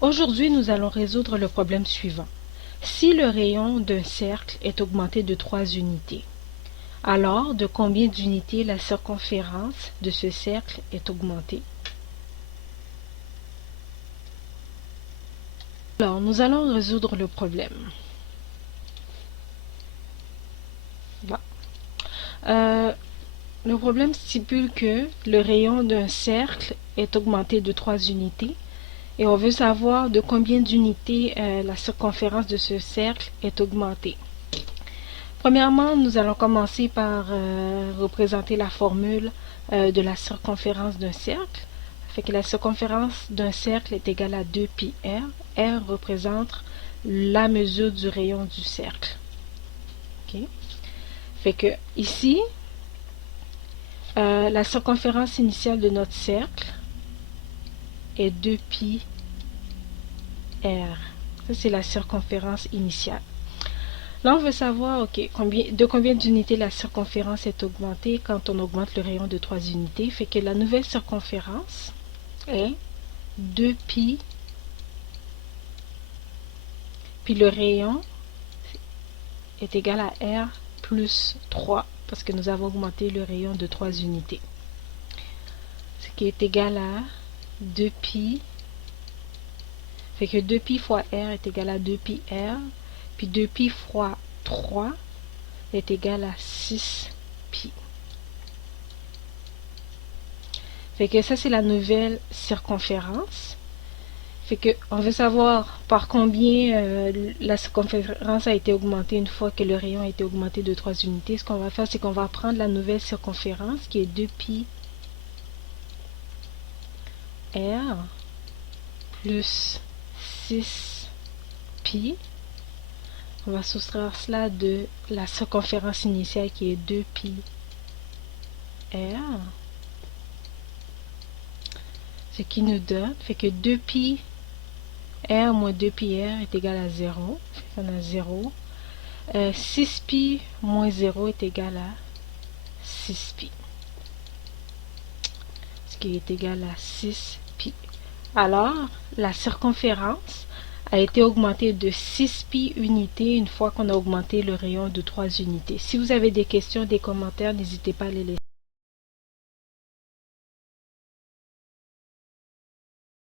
Aujourd'hui, nous allons résoudre le problème suivant. Si le rayon d'un cercle est augmenté de 3 unités, alors de combien d'unités la circonférence de ce cercle est augmentée? Alors, nous allons résoudre le problème. Le problème stipule que le rayon d'un cercle est augmenté de 3 unités et on veut savoir de combien d'unités la circonférence de ce cercle est augmentée. Premièrement, nous allons commencer par représenter la formule de la circonférence d'un cercle. Fait que la circonférence d'un cercle est égale à 2 pi r. R représente la mesure du rayon du cercle. Okay. Fait que ici, la circonférence initiale de notre cercle est 2 pi r. Ça, c'est la circonférence initiale. Là, on veut savoir de combien d'unités la circonférence est augmentée quand on augmente le rayon de 3 unités. Fait que la nouvelle circonférence est 2 pi, puis le rayon est égal à r plus 3, parce que nous avons augmenté le rayon de 3 unités. Ce qui est égal à 2 pi, fait que 2 pi fois r est égal à 2 pi r, puis 2 pi fois 3 est égal à 6 pi. Fait que ça, c'est la nouvelle circonférence. Fait que on veut savoir par combien la circonférence a été augmentée une fois que le rayon a été augmenté de 3 unités. Ce qu'on va faire, c'est qu'on va prendre la nouvelle circonférence qui est 2 pi r plus 6 pi. On va soustraire cela de la circonférence initiale qui est 2 pi r. Ce qui nous donne, fait que 2 pi r moins 2 pi r est égal à 0. On a 0. 6 pi moins 0 est égal à 6 pi. Ce qui est égal à 6 pi. Alors, la circonférence a été augmentée de 6 pi unités une fois qu'on a augmenté le rayon de 3 unités. Si vous avez des questions, des commentaires, n'hésitez pas à les laisser.